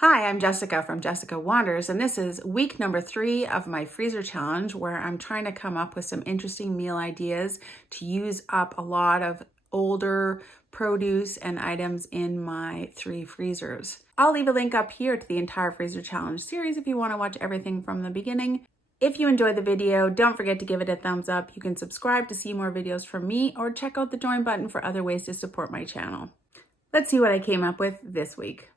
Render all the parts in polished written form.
Hi, I'm Jessica from Jessica Wanders, and this is week number 3 of my freezer challenge where I'm trying to come up with some interesting meal ideas to use up a lot of older produce and items in my 3 freezers. I'll leave a link up here to the entire freezer challenge series if you want to watch everything from the beginning. If you enjoyed the video, don't forget to give it a thumbs up. You can subscribe to see more videos from me or check out the join button for other ways to support my channel. Let's see what I came up with this week.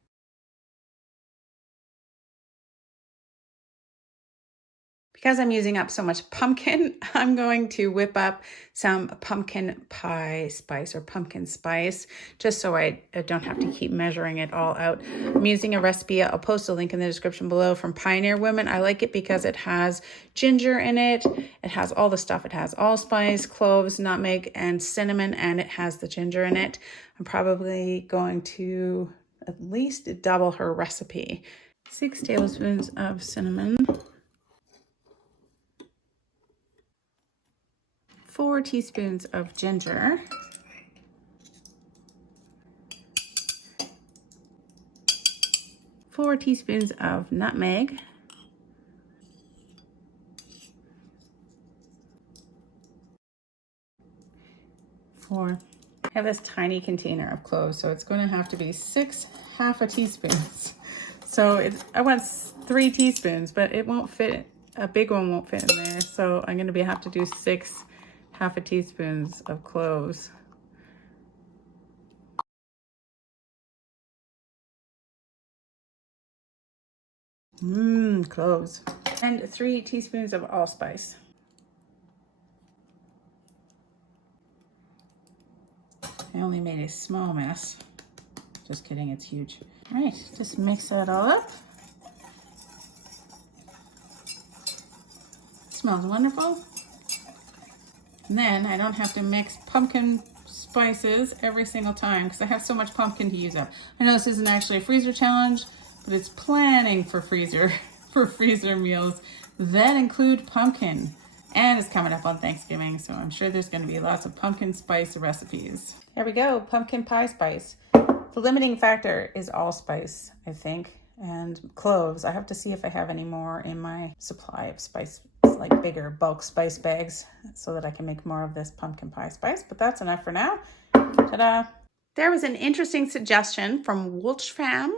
Because I'm using up so much pumpkin, I'm going to whip up some pumpkin pie spice or pumpkin spice, just so I don't have to keep measuring it all out. I'm using a recipe. I'll post a link in the description below from Pioneer Women. I like it because it has ginger in it. It has all the stuff. It has allspice, cloves, nutmeg, and cinnamon, and it has the ginger in it. I'm probably going to at least double her recipe. 6 tablespoons of cinnamon. 4 teaspoons of ginger, 4 teaspoons of nutmeg, 4. I have this tiny container of cloves, so it's going to have to be 6 half a teaspoons. So I want 3 teaspoons, but it won't fit. A big one won't fit in there, so I'm going to have to do 6 half a teaspoons of cloves. Cloves. And 3 teaspoons of allspice. I only made a small mess. Just kidding, it's huge. All right, just mix that all up. Smells wonderful. And then I don't have to mix pumpkin spices every single time because I have so much pumpkin to use up. I know this isn't actually a freezer challenge, but it's planning for freezer meals that include pumpkin. And it's coming up on Thanksgiving, so I'm sure there's going to be lots of pumpkin spice recipes. There we go, pumpkin pie spice. The limiting factor is allspice, I think, and cloves. I have to see if I have any more in my supply of spice, like bigger bulk spice bags, so that I can make more of this pumpkin pie spice, but that's enough for now. Ta-da! There was an interesting suggestion from Wolchfam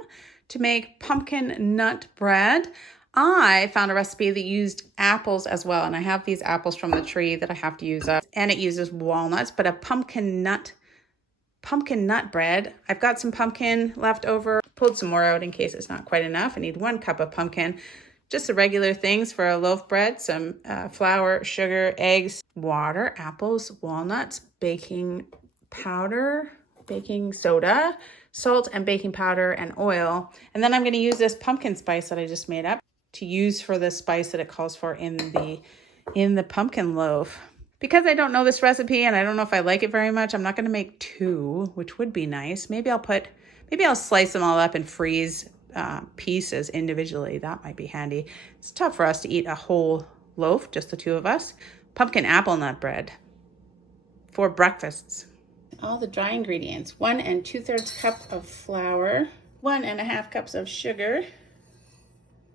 to make pumpkin nut bread. I found a recipe that used apples as well, and I have these apples from the tree that I have to use up, and it uses walnuts, but a pumpkin nut bread. I've got some pumpkin left over, pulled some more out in case it's not quite enough. I need 1 cup of pumpkin. Just the regular things for a loaf bread, some flour, sugar, eggs, water, apples, walnuts, baking powder, baking soda, salt and baking powder, and oil. And then I'm going to use this pumpkin spice that I just made up to use for the spice that it calls for in the pumpkin loaf. Because I don't know this recipe and I don't know if I like it very much, I'm not going to make 2, which would be nice. Maybe I'll slice them all up and freeze pieces individually. That might be handy. It's tough for us to eat a whole loaf, just the 2 of us. Pumpkin apple nut bread for breakfasts. All the dry ingredients: 1 2/3 cup of flour, 1 1/2 cups of sugar,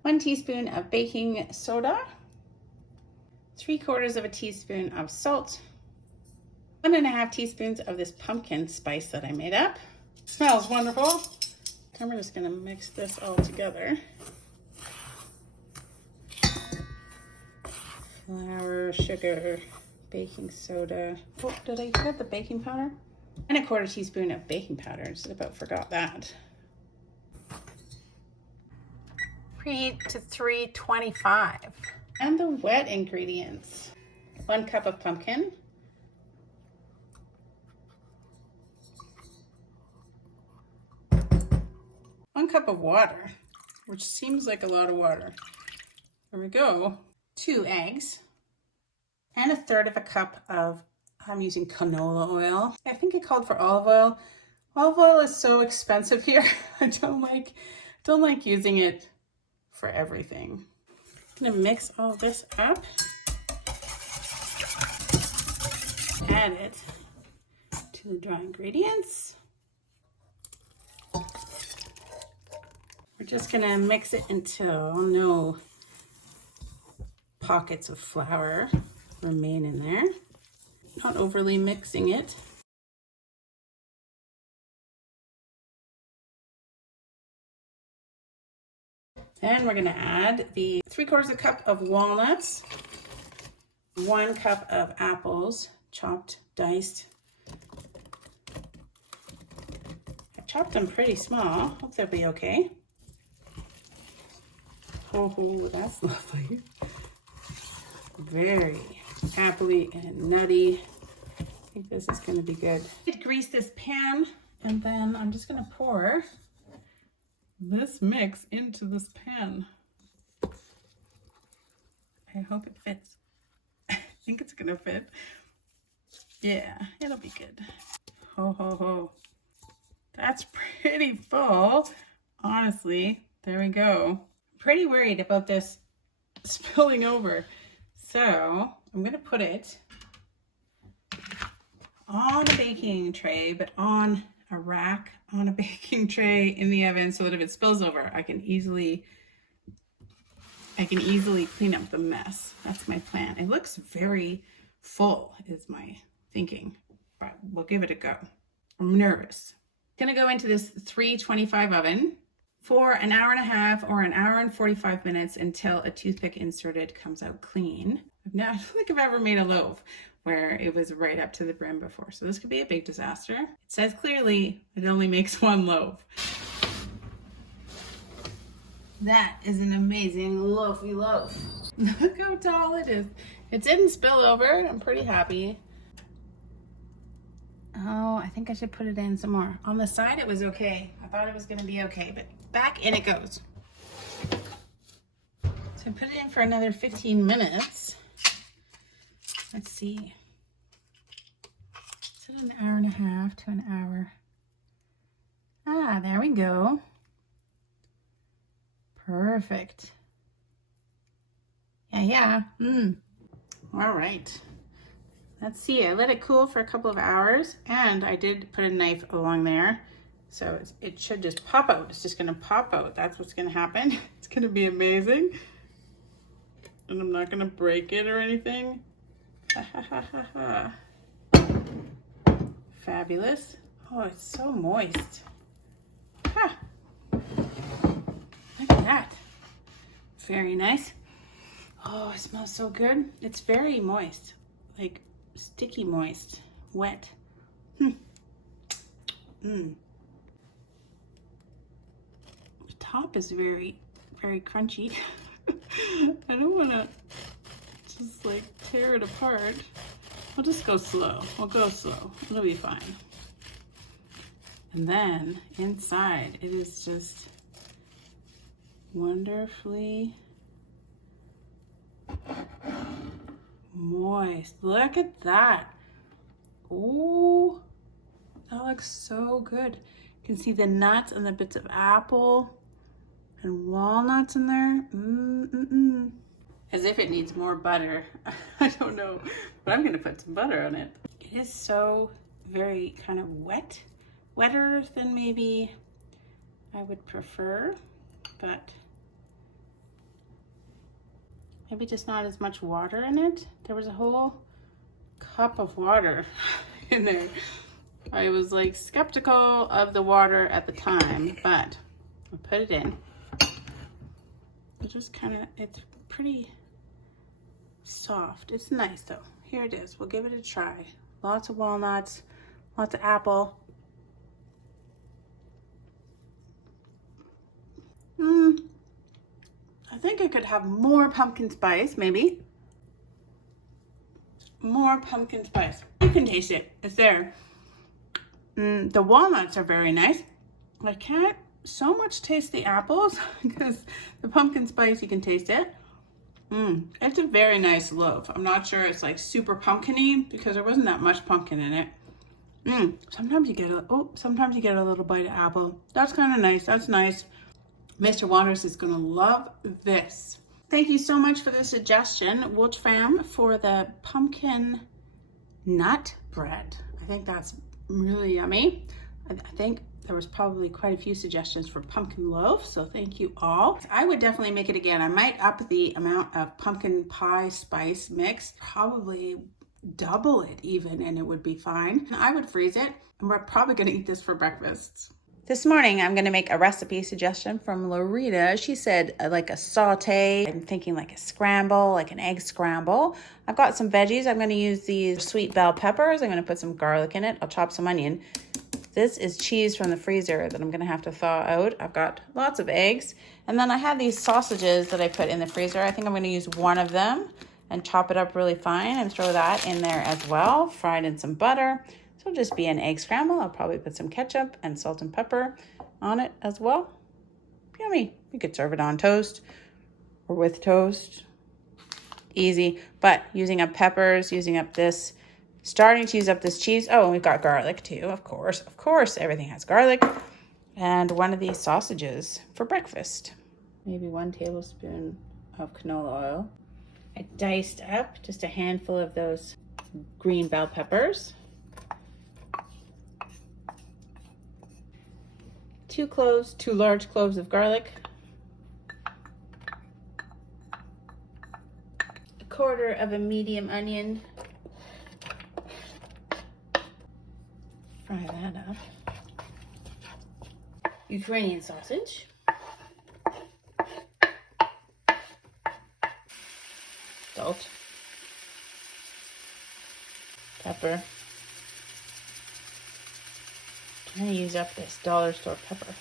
1 teaspoon of baking soda, 3/4 of a teaspoon of salt, 1 1/2 teaspoons of this pumpkin spice that I made up. Smells wonderful. And we're just going to mix this all together. Flour, sugar, baking soda. Oh, did I get the baking powder? And 1/4 teaspoon of baking powder. Just about forgot that. Preheat to 325. And the wet ingredients: 1 cup of pumpkin, 1 cup of water, which seems like a lot of water. There we go. 2 eggs, and 1/3 cup of, I'm using canola oil. I think it called for olive oil. Olive oil is so expensive here. I don't like using it for everything. I'm gonna mix all this up. Add it to the dry ingredients. We're just gonna mix it until no pockets of flour remain in there. Not overly mixing it. Then we're gonna add the 3/4 cup of walnuts, 1 cup of apples, chopped, diced. I chopped them pretty small. Hope they'll be okay. Oh, that's lovely. Very appley and nutty. I think this is gonna be good. Grease this pan, and then I'm just gonna pour this mix into this pan. I hope it fits. I think it's gonna fit. Yeah, it'll be good. Ho, ho, ho. That's pretty full. Honestly, there we go. Pretty worried about this spilling over. So I'm gonna put it on a baking tray, but on a rack on a baking tray in the oven, so that if it spills over, I can easily clean up the mess. That's my plan. It looks very full is my thinking, but we'll give it a go. I'm nervous. Gonna go into this 325 oven for an hour and a half or an hour and 45 minutes until a toothpick inserted comes out clean. I don't think I've ever made a loaf where it was right up to the brim before, so this could be a big disaster. It says clearly it only makes 1 loaf. That is an amazing loafy loaf. Look how tall it is. It didn't spill over. I'm pretty happy. Oh, I think I should put it in some more. On the side, it was okay. I thought it was gonna be okay, but back in it goes. So I put it in for another 15 minutes. Let's see. Is it an hour and a half to an hour? Ah, there we go. Perfect. Yeah. All right. Let's see. I let it cool for a couple of hours, and I did put a knife along there, so it should just pop out. It's just gonna pop out. That's what's gonna happen. It's gonna be amazing, and I'm not gonna break it or anything. Ha ha ha ha ha. Fabulous. Oh, it's so moist. Ha. Look at that. Very nice. Oh, it smells so good. It's very moist, like sticky moist, wet. The top is very, very crunchy. I don't want to just like tear it apart. We'll just go slow. We'll go slow. It'll be fine. And then inside, it is just wonderfully moist. Look at that. Oh, that looks so good. You can see the nuts and the bits of apple and walnuts in there. As if it needs more butter. I don't know, but I'm gonna put some butter on it. It is so very kind of wet, wetter than maybe I would prefer, but maybe just not as much water in it. There was a whole cup of water in there. I was like skeptical of the water at the time, but I put it in. It just kind of, it's pretty soft. It's nice though. Here it is. We'll give it a try. Lots of walnuts, lots of apple. I think I could have more pumpkin spice, maybe. More pumpkin spice. You can taste it. It's there. The walnuts are very nice. I can't so much taste the apples because the pumpkin spice, you can taste it. It's a very nice loaf. I'm not sure it's like super pumpkin-y because there wasn't that much pumpkin in it. Sometimes you get a little bite of apple. That's kind of nice. That's nice. Mr. Waters is gonna love this. Thank you so much for the suggestion, Wood Fam, for the pumpkin nut bread. I think that's really yummy. I think There was probably quite a few suggestions for pumpkin loaf, so thank you all. I would definitely make it again. I might up the amount of pumpkin pie spice mix, probably double it even, and it would be fine. I would freeze it, and we're probably gonna eat this for breakfast. This morning, I'm gonna make a recipe suggestion from Loretta. She said like a saute. I'm thinking like a scramble, like an egg scramble. I've got some veggies. I'm gonna use these sweet bell peppers. I'm gonna put some garlic in it. I'll chop some onion. This is cheese from the freezer that I'm gonna have to thaw out. I've got lots of eggs. And then I have these sausages that I put in the freezer. I think I'm gonna use one of them and chop it up really fine and throw that in there as well, fried in some butter. So it'll just be an egg scramble. I'll probably put some ketchup and salt and pepper on it as well. Yummy. You could serve it on toast or with toast. Easy, but using up peppers, using up this, starting to use up this cheese. Oh, and we've got garlic too, of course, everything has garlic. And one of these sausages for breakfast. Maybe 1 tablespoon of canola oil. I diced up just a handful of those green bell peppers. 2 cloves, 2 large cloves of garlic. 1/4 of a medium onion. Fry that up. Ukrainian sausage. Salt. Pepper. I'm gonna use up this dollar store pepper.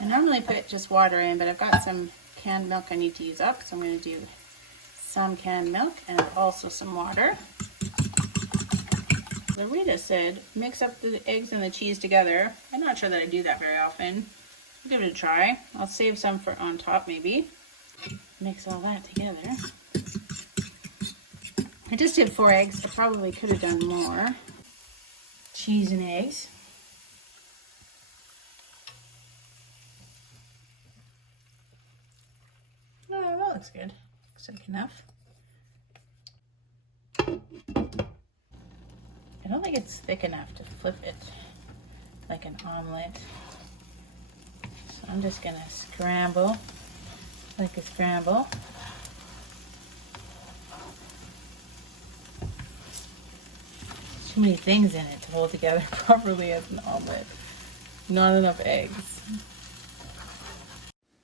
I normally put just water in, but I've got some canned milk I need to use up, so I'm gonna do some canned milk and also some water. Loretta said mix up the eggs and the cheese together. I'm not sure that I do that very often. I'll give it a try. I'll save some for on top maybe. Mix all that together. I just did 4 eggs. I probably could have done more. Cheese and eggs. Oh, that looks good. Looks like enough. I don't think it's thick enough to flip it like an omelet. So I'm just gonna scramble like a scramble. Too many things in it to hold together properly as an omelet. Not enough eggs.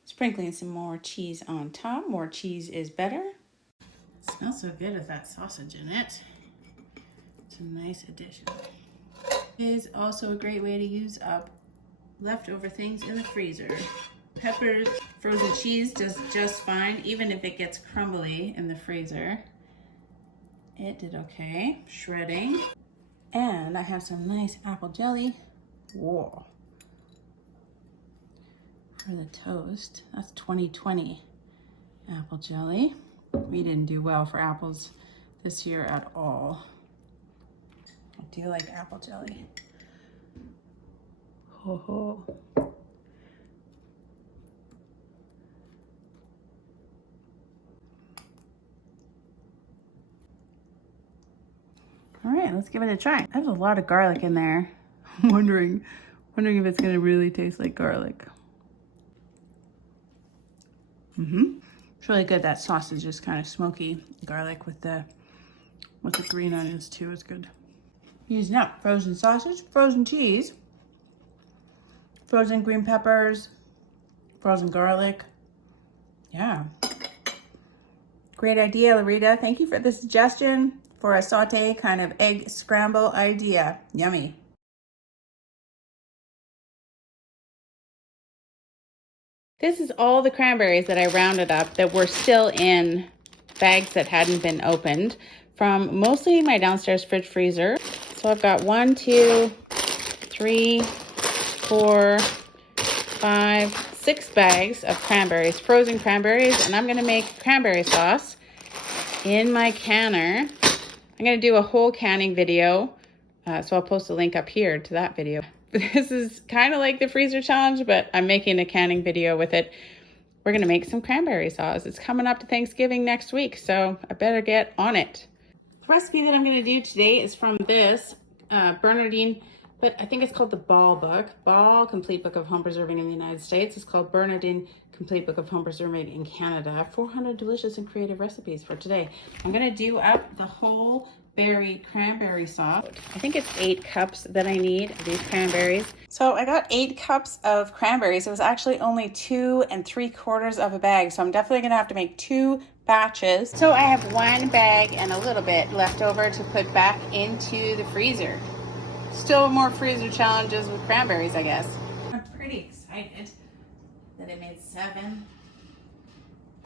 Sprinkling some more cheese on top. More cheese is better. It smells so good with that sausage in it. It's a nice addition. It is also a great way to use up leftover things in the freezer. Peppers, frozen cheese does just fine, even if it gets crumbly in the freezer. It did okay. Shredding. And I have some nice apple jelly. Whoa. For the toast. That's 2020 apple jelly. We didn't do well for apples this year at all. I do like apple jelly. Ho ho. All right, let's give it a try. There's a lot of garlic in there. I'm wondering if it's gonna really taste like garlic. It's really good. That sausage is kind of smoky. Garlic with the green onions too is good. Using up frozen sausage, frozen cheese, frozen green peppers, frozen garlic. Yeah. Great idea, Loretta. Thank you for the suggestion for a saute kind of egg scramble idea. Yummy. This is all the cranberries that I rounded up that were still in bags that hadn't been opened from mostly my downstairs fridge freezer. So I've got 1, 2, 3, 4, 5, 6 bags of cranberries, frozen cranberries, and I'm gonna make cranberry sauce in my canner. I'm gonna do a whole canning video, so I'll post a link up here to that video. This is kind of like the freezer challenge, but I'm making a canning video with it. We're gonna make some cranberry sauce. It's coming up to Thanksgiving next week, so I better get on it. The recipe that I'm gonna do today is from this Bernardine but I think it's called the Ball Book. Ball Complete Book of Home Preserving in the United States. It's called Bernardine Complete Book of Home Preserving in Canada. 400 delicious and creative recipes for today. I'm gonna do up the whole berry cranberry sauce. I think it's 8 cups that I need of these cranberries. So I got 8 cups of cranberries. It was actually only 2 3/4 of a bag. So I'm definitely gonna have to make 2 batches. So I have 1 bag and a little bit left over to put back into the freezer. Still more freezer challenges with cranberries, I guess. I'm pretty excited that I made 7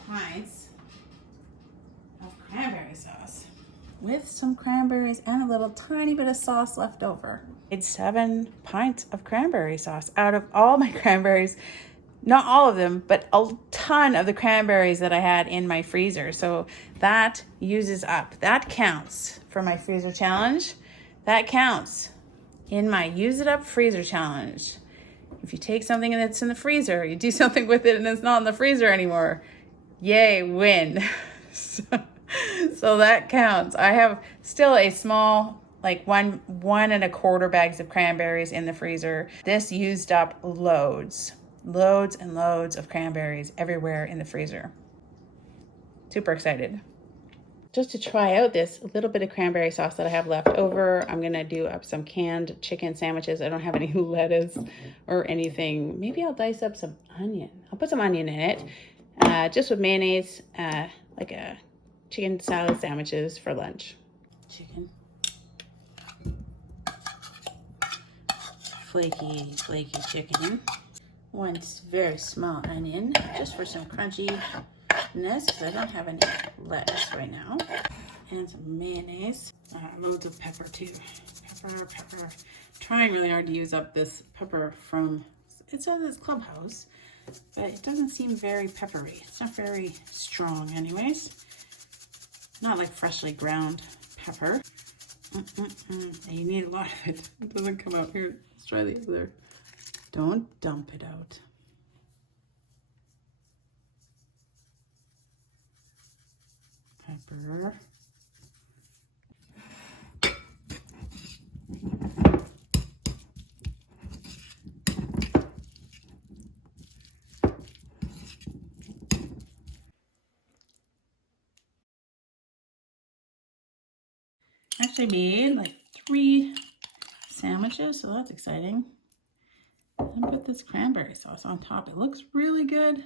pints of cranberry sauce with some cranberries and a little tiny bit of sauce left over. It's 7 pints of cranberry sauce out of all my cranberries. Not all of them, but a ton of the cranberries that I had in my freezer. So that uses up. That counts for my freezer challenge. That counts in my use it up freezer challenge. If you take something that's in the freezer, you do something with it and it's not in the freezer anymore, yay, win. So that counts. I have still a small, like one and a quarter bags of cranberries in the freezer. This used up loads and loads of cranberries everywhere in the freezer. Super excited. Just to try out this little bit of cranberry sauce that I have left over, I'm gonna do up some canned chicken sandwiches. I don't have any lettuce or anything. Maybe I'll dice up some onion. I'll put some onion in it, just with mayonnaise, like a chicken salad sandwiches for lunch. Chicken. Flaky chicken. 1 very small onion, just for some crunchiness, because I don't have any lettuce right now. And some mayonnaise. Loads of pepper too. Pepper. Trying really hard to use up this pepper from, it's on this Clubhouse, but it doesn't seem very peppery. It's not very strong anyways. Not like freshly ground pepper. You need a lot of it. It doesn't come out here. Let's try the other. Don't dump it out. Pepper. Actually made like 3 sandwiches, so that's exciting. And put this cranberry sauce on top. It looks really good.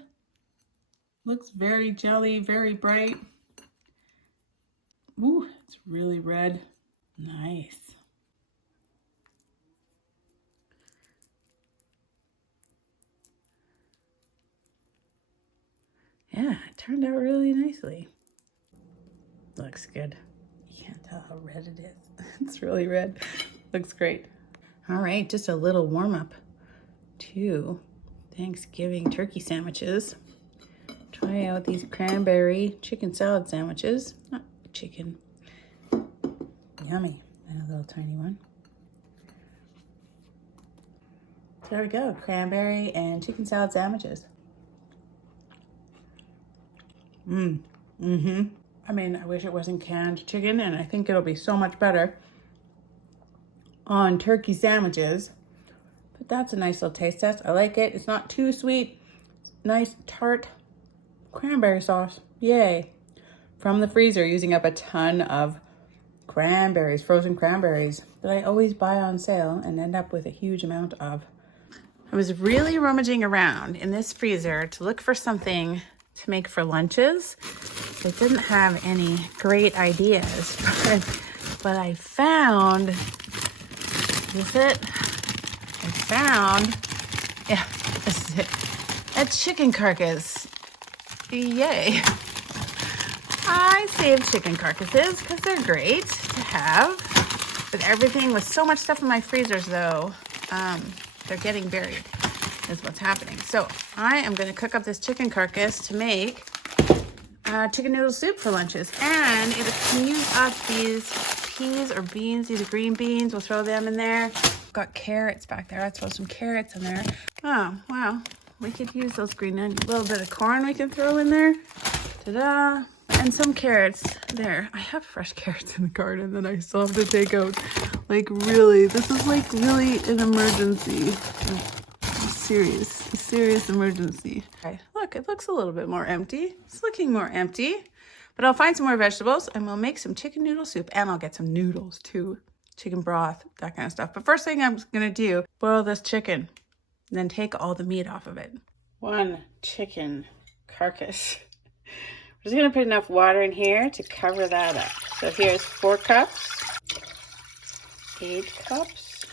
Looks very jelly, very bright. Ooh, it's really red. Nice. Yeah, it turned out really nicely. Looks good. You can't tell how red it is. It's really red. Looks great. All right, just a little warm up to Thanksgiving turkey sandwiches. Try out these cranberry chicken salad sandwiches. Not chicken. Yummy. And a little tiny one. There we go. Cranberry and chicken salad sandwiches. I mean, I wish it wasn't canned chicken, and I think it'll be so much better on turkey sandwiches. But that's a nice little taste test. I like it. It's not too sweet. Nice tart cranberry sauce. Yay. From the freezer, using up a ton of cranberries, frozen cranberries that I always buy on sale and end up with a huge amount of. I was really rummaging around in this freezer to look for something to make for lunches. I didn't have any great ideas, but I found, is this it? I found, yeah, this is it, a chicken carcass. Yay. I saved chicken carcasses because they're great to have. But everything with so much stuff in my freezers though, they're getting buried is what's happening. So I am going to cook up this chicken carcass to make chicken noodle soup for lunches. And it can use up these peas or beans, these are green beans. We'll throw them in there. Got carrots back there. I'll throw some carrots in there. Oh, wow. We could use those green onions. A little bit of corn we can throw in there. Ta-da. And and some carrots. There, I have fresh carrots in the garden that I still have to take out. Like really, this is like really an emergency. A serious emergency. Okay, look, it looks a little bit more empty. It's looking more empty. But I'll find some more vegetables and we'll make some chicken noodle soup, and I'll get some noodles too. Chicken broth, that kind of stuff. But first thing I'm gonna do, boil this chicken, and then take all the meat off of it. One chicken carcass. We're just gonna put enough water in here to cover that up. So here's 4 cups, 8 cups,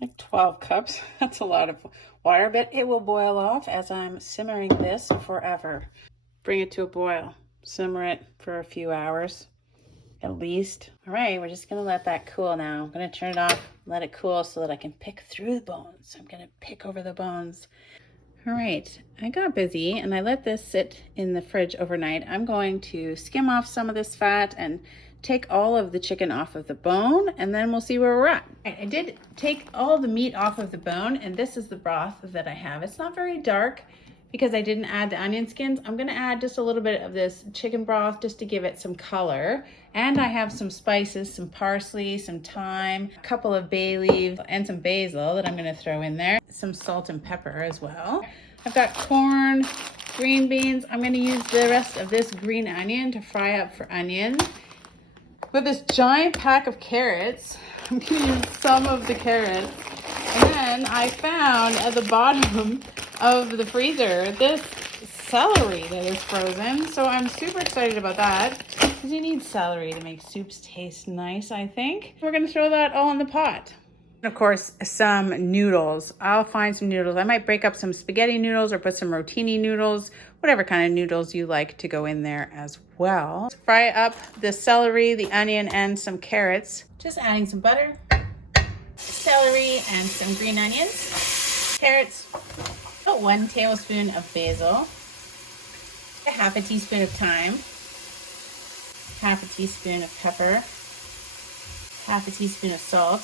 like 12 cups. That's a lot of water, but it will boil off as I'm simmering this forever. Bring it to a boil. Simmer it for a few hours at least. All right, we're just gonna let that cool now. I'm gonna turn it off, let it cool so that I can pick through the bones. I'm gonna pick over the bones. All right, I got busy and I let this sit in the fridge overnight. I'm going to skim off some of this fat and take all of the chicken off of the bone, and then we'll see where we're at. I did take all the meat off of the bone, and this is the broth that I have. It's not very dark because I didn't add the onion skins. I'm gonna add just a little bit of this chicken broth just to give it some color. And I have some spices, some parsley, some thyme, a couple of bay leaves, and some basil that I'm gonna throw in there. Some salt and pepper as well. I've got corn, green beans. I'm gonna use the rest of this green onion to fry up for onions. With this giant pack of carrots, I'm gonna use some of the carrots. And then I found at the bottom of the freezer this celery that is frozen. So I'm super excited about that because you need celery to make soups taste nice, I think. We're gonna throw that all in the pot. And of course, some noodles. I'll find some noodles. I might break up some spaghetti noodles or put some rotini noodles, whatever kind of noodles you like to go in there as well. Fry up the celery, the onion, and some carrots. Just adding some butter, celery, and some green onions. Carrots, about 1 tablespoon of basil, a half a teaspoon of thyme, half a teaspoon of pepper, half a teaspoon of salt,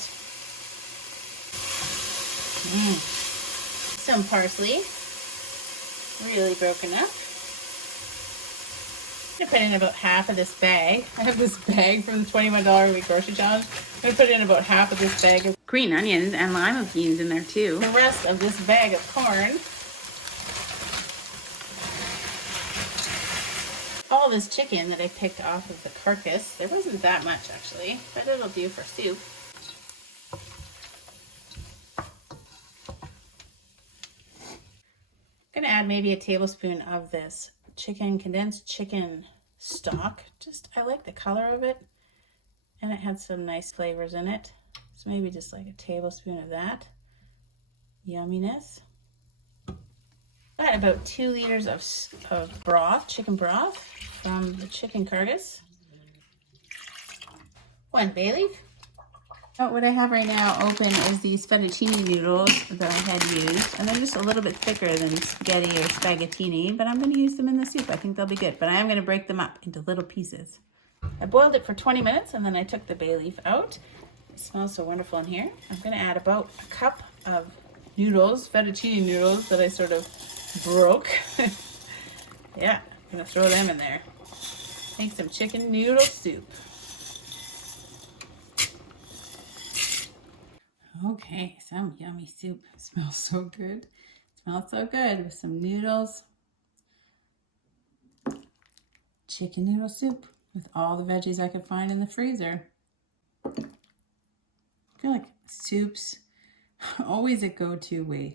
some parsley, really broken up. I'm gonna put in about half of this bag. I have this bag from the $21 a week grocery challenge. I'm gonna put in about half of this bag of green onions and lima beans in there too. The rest of this bag of corn. All this chicken that I picked off of the carcass. There wasn't that much actually, but it'll do for soup. I'm gonna add maybe a tablespoon of this condensed chicken stock. I like the color of it, and it had some nice flavors in it. So maybe just like a tablespoon of that. Yumminess. I got about 2 liters of broth, chicken broth from the chicken carcass. 1 bay leaf. What I have right now open is these fettuccine noodles that I had used, and they're just a little bit thicker than spaghetti or spaghettini, but I'm going to use them in the soup. I think they'll be good, but I am going to break them up into little pieces. I boiled it for 20 minutes, and then I took the bay leaf out. It smells so wonderful in here. I'm going to add about a cup of noodles, fettuccine noodles that I sort of broke. Yeah, I'm going to throw them in there. Make some chicken noodle soup. Okay, some yummy soup. It smells so good. It smells so good with some noodles. Chicken noodle soup with all the veggies I could find in the freezer. I feel like soups are always a go-to way.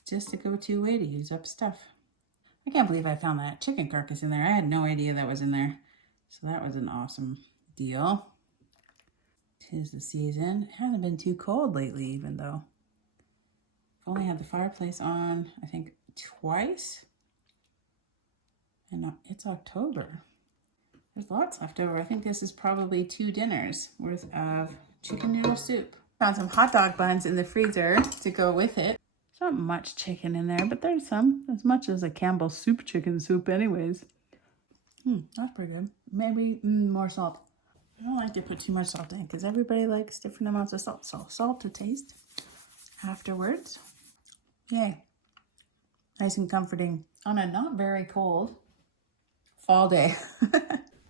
It's just a go-to way to use up stuff. I can't believe I found that chicken carcass in there. I had no idea that was in there. So that was an awesome deal. 'Tis the season. It hasn't been too cold lately, even though. I've only had the fireplace on, I think, twice. And it's October. There's lots left over. I think this is probably 2 dinners worth of chicken noodle soup. Found some hot dog buns in the freezer to go with it. There's not much chicken in there, but there's some. As much as a Campbell's soup chicken soup anyways. That's pretty good. Maybe more salt. I don't like to put too much salt in because everybody likes different amounts of salt. So salt to taste. afterwards. Yay. Nice and comforting on a not very cold fall day.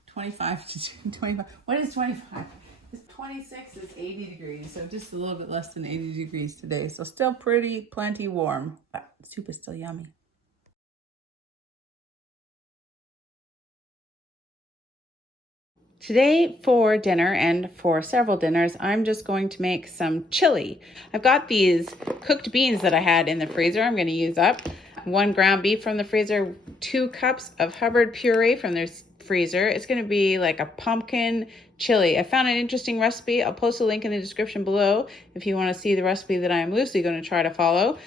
25 to 25. What is 25? It's 26 is 80 degrees, so just a little bit less than 80 degrees today. So still plenty warm. But the soup is still yummy. Today for dinner and for several dinners, I'm just going to make some chili. I've got these cooked beans that I had in the freezer I'm going to use up. 1 ground beef from the freezer, 2 cups of Hubbard puree from their freezer. It's going to be like a pumpkin chili. I found an interesting recipe. I'll post a link in the description below if you want to see the recipe that I'm loosely going to try to follow.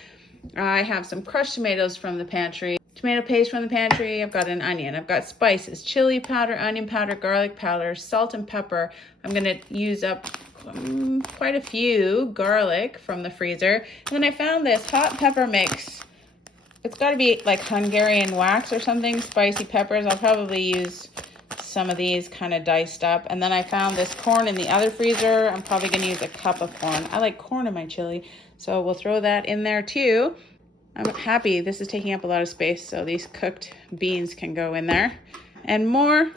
I have some crushed tomatoes from the pantry. Tomato paste from the pantry. I've got an onion. I've got spices, chili powder, onion powder, garlic powder, salt and pepper. I'm going to use up quite a few garlic from the freezer. And then I found this hot pepper mix. It's got to be like Hungarian wax or something, spicy peppers. I'll probably use some of these kind of diced up. And then I found this corn in the other freezer. I'm probably going to use a cup of corn. I like corn in my chili, so we'll throw that in there too. I'm happy this is taking up a lot of space, so these cooked beans can go in there. And more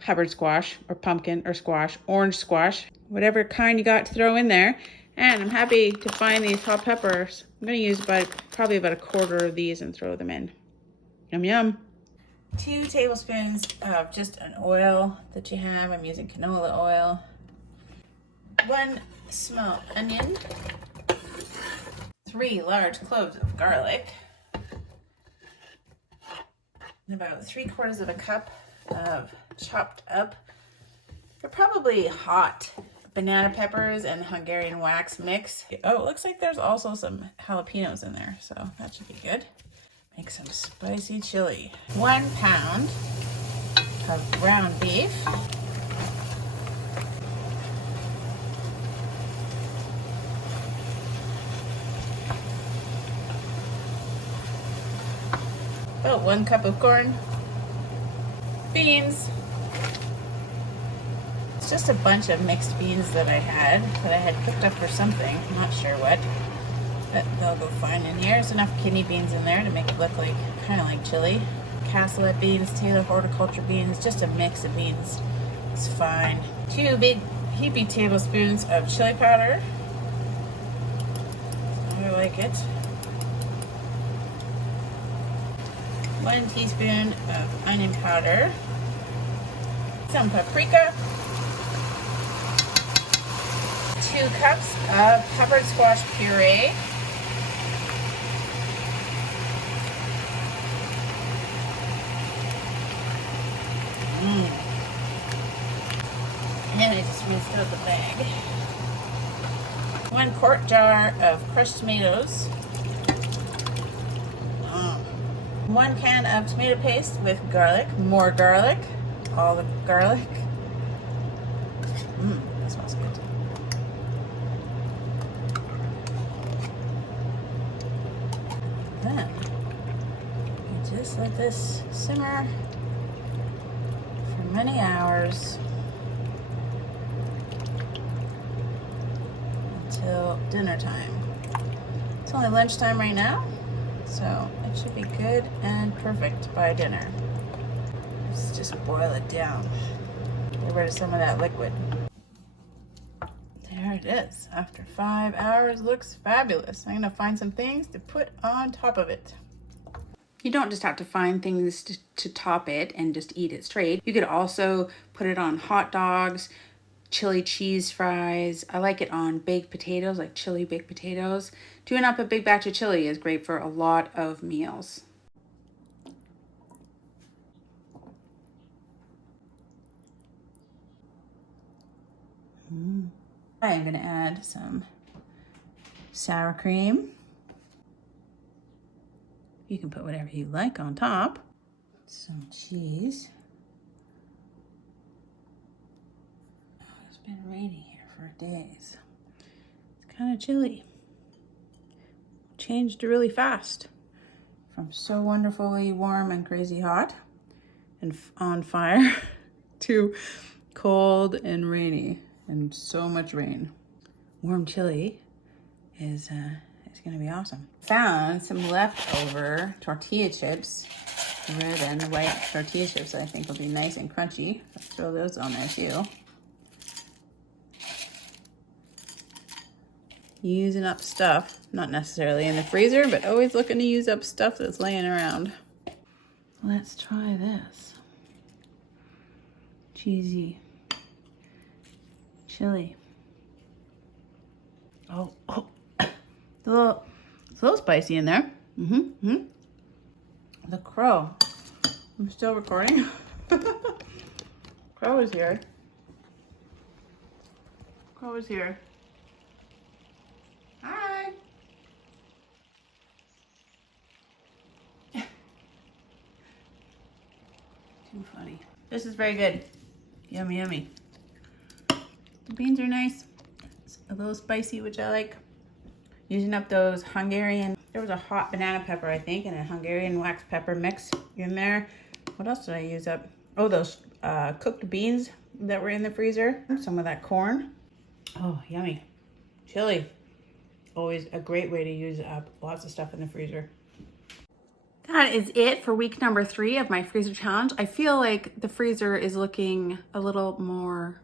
Hubbard squash or pumpkin or squash, orange squash, whatever kind you got to throw in there. And I'm happy to find these hot peppers. I'm going to use probably about a quarter of these and throw them in. Yum, yum. 2 tablespoons of just an oil that you have. I'm using canola oil. 1 small onion. 3 large cloves of garlic, and about 3/4 of a cup of chopped up, they're probably hot banana peppers and Hungarian wax mix. Oh, it looks like there's also some jalapenos in there, so that should be good. Make some spicy chili. 1 pound of ground beef. About 1 cup of corn, beans. It's just a bunch of mixed beans that I had cooked up for something. I'm not sure what, but they'll go fine in here. There's enough kidney beans in there to make it look like kind of like chili. Cassoulet beans, Taylor horticulture beans, just a mix of beans. It's fine. 2 big heapy tablespoons of chili powder. I like it. 1 teaspoon of onion powder, some paprika, 2 cups of Hubbard squash puree, and I just rinsed out the bag. 1 quart jar of crushed tomatoes. 1 can of tomato paste with garlic, more garlic, all the garlic. That smells good. Then, you just let this simmer for many hours until dinner time. It's only lunchtime right now, so it should be good and perfect by dinner. Let's just boil it down. Get rid of some of that liquid. There it is. After 5 hours, looks fabulous. I'm gonna find some things to put on top of it. You don't just have to find things to top it and just eat it straight. You could also put it on hot dogs, chili cheese fries. I like it on baked potatoes, like chili baked potatoes. Doing up a big batch of chili is great for a lot of meals. I'm gonna add some sour cream. You can put whatever you like on top. Some cheese. Oh, it's been raining here for days. It's kind of chilly. Changed really fast from so wonderfully warm and crazy hot and on fire to cold and rainy and so much rain. Warm chili is gonna be awesome. Found some leftover tortilla chips, the red and the white tortilla chips that I think will be nice and crunchy. Let's throw those on there too. Using up stuff, not necessarily in the freezer, but always looking to use up stuff that's laying around. Let's try this. Cheesy chili. Oh, it's a little spicy in there. The crow. I'm still recording. Crow is here. Crow is here. Hi. Too funny. This is very good. Yummy, yummy. The beans are nice. It's a little spicy, which I like. Using up those Hungarian, there was a hot banana pepper, I think, and a Hungarian wax pepper mix in there. What else did I use up? Oh, those cooked beans that were in the freezer. Some of that corn. Oh, yummy. Chili. Always a great way to use up lots of stuff in the freezer. That is it for week number 3 of my freezer challenge. I feel like the freezer is looking a little more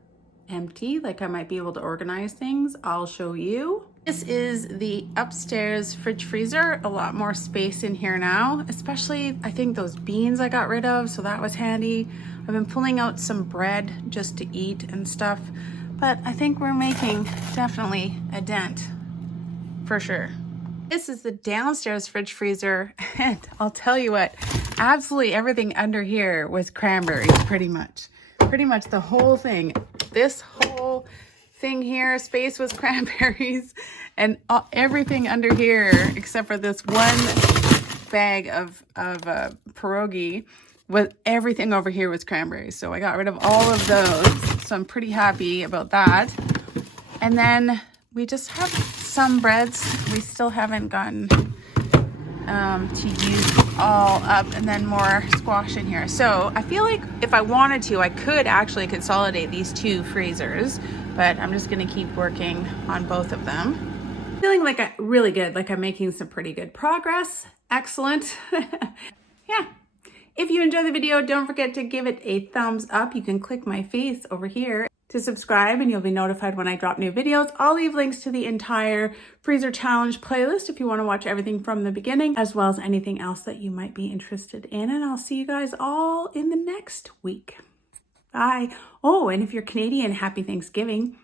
empty, like I might be able to organize things. I'll show you. This is the upstairs fridge freezer. A lot more space in here now, especially I think those beans I got rid of, so that was handy. I've been pulling out some bread just to eat and stuff, but I think we're making definitely a dent for sure. This is the downstairs fridge freezer, and I'll tell you what, absolutely everything under here was cranberries, pretty much the whole thing. This whole thing here, space was cranberries, and everything under here, except for this one bag of pierogi, everything over here was cranberries. So I got rid of all of those. So I'm pretty happy about that. And then we just have some breads we still haven't gotten to use all up, and then more squash in here. So I feel like if I wanted to, I could actually consolidate these 2 freezers, but I'm just gonna keep working on both of them. Feeling like really good, like I'm making some pretty good progress. Excellent. Yeah. If you enjoyed the video, don't forget to give it a thumbs up. You can click my face over here to subscribe and you'll be notified when I drop new videos. I'll leave links to the entire freezer challenge playlist if you want to watch everything from the beginning, as well as anything else that you might be interested in. And I'll see you guys all in the next week. Bye. Oh, and if you're Canadian, happy Thanksgiving.